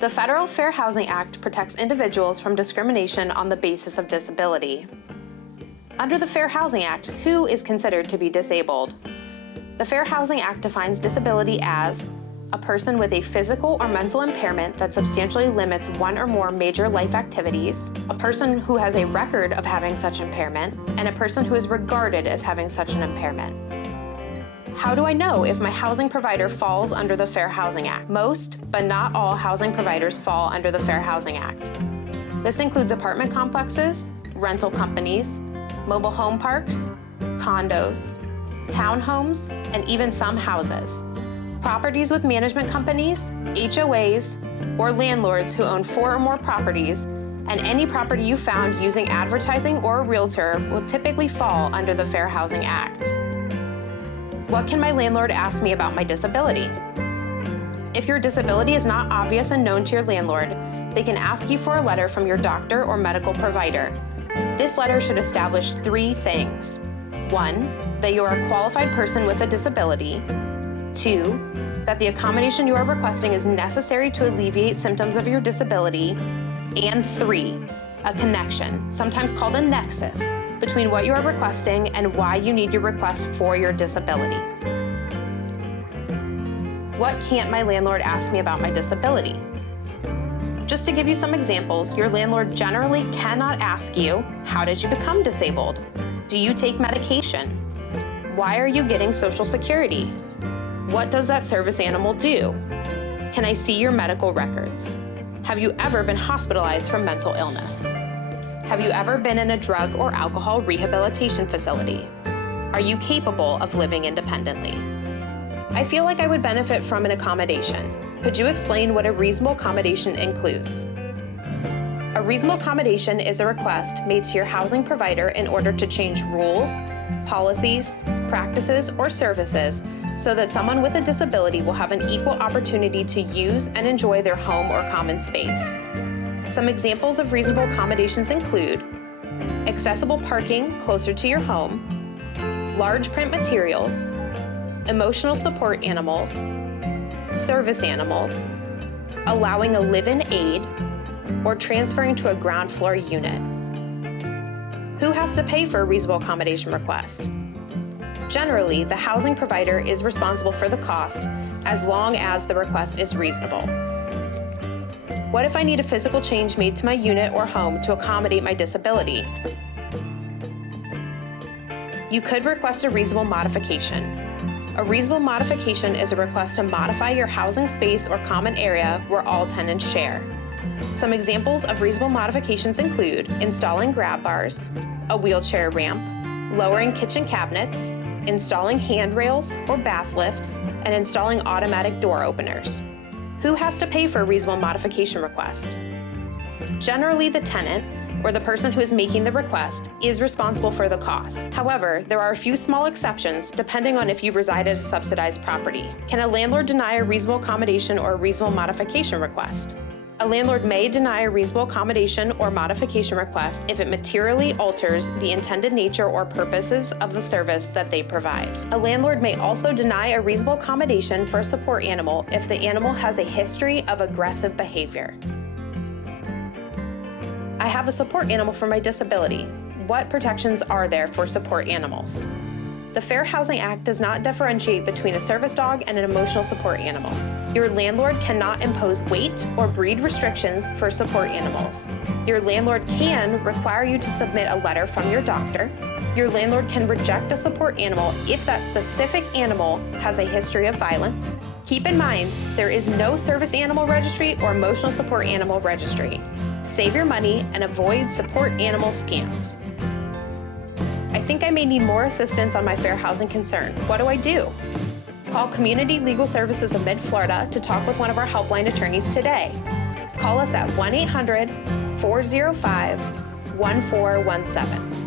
The Federal Fair Housing Act protects individuals from discrimination on the basis of disability. Under the Fair Housing Act, who is considered to be disabled? The Fair Housing Act defines disability as a person with a physical or mental impairment that substantially limits one or more major life activities, a person who has a record of having such impairment, and a person who is regarded as having such an impairment. How do I know if my housing provider falls under the Fair Housing Act? Most, but not all, housing providers fall under the Fair Housing Act. This includes apartment complexes, rental companies, mobile home parks, condos, townhomes, and even some houses. Properties with management companies, HOAs, or landlords who own 4 or more properties, and any property you found using advertising or a realtor will typically fall under the Fair Housing Act. What can my landlord ask me about my disability? If your disability is not obvious and known to your landlord, they can ask you for a letter from your doctor or medical provider. This letter should establish 3 things. 1, that you are a qualified person with a disability. 2, that the accommodation you are requesting is necessary to alleviate symptoms of your disability. And 3, a connection, sometimes called a nexus, between what you are requesting and why you need your request for your disability. What can't my landlord ask me about my disability? Just to give you some examples, your landlord generally cannot ask you, how did you become disabled? Do you take medication? Why are you getting Social Security? What does that service animal do? Can I see your medical records? Have you ever been hospitalized for mental illness? Have you ever been in a drug or alcohol rehabilitation facility? Are you capable of living independently? I feel like I would benefit from an accommodation. Could you explain what a reasonable accommodation includes? A reasonable accommodation is a request made to your housing provider in order to change rules, policies, practices, or services so that someone with a disability will have an equal opportunity to use and enjoy their home or common space. Some examples of reasonable accommodations include accessible parking closer to your home, large print materials, emotional support animals, service animals, allowing a live-in aid, or transferring to a ground floor unit. Who has to pay for a reasonable accommodation request? Generally, the housing provider is responsible for the cost as long as the request is reasonable. What if I need a physical change made to my unit or home to accommodate my disability? You could request a reasonable modification. A reasonable modification is a request to modify your housing space or common area where all tenants share. Some examples of reasonable modifications include installing grab bars, a wheelchair ramp, lowering kitchen cabinets, installing handrails or bath lifts, and installing automatic door openers. Who has to pay for a reasonable modification request? Generally, the tenant, or the person who is making the request, is responsible for the cost. However, there are a few small exceptions depending on if you reside at a subsidized property. Can a landlord deny a reasonable accommodation or a reasonable modification request? A landlord may deny a reasonable accommodation or modification request if it materially alters the intended nature or purposes of the service that they provide. A landlord may also deny a reasonable accommodation for a support animal if the animal has a history of aggressive behavior. I have a support animal for my disability. What protections are there for support animals? The Fair Housing Act does not differentiate between a service dog and an emotional support animal. Your landlord cannot impose weight or breed restrictions for support animals. Your landlord can require you to submit a letter from your doctor. Your landlord can reject a support animal if that specific animal has a history of violence. Keep in mind, there is no service animal registry or emotional support animal registry. Save your money and avoid support animal scams. I think I may need more assistance on my fair housing concern. What do I do? Call Community Legal Services of Mid-Florida to talk with one of our helpline attorneys today. Call us at 1-800-405-1417.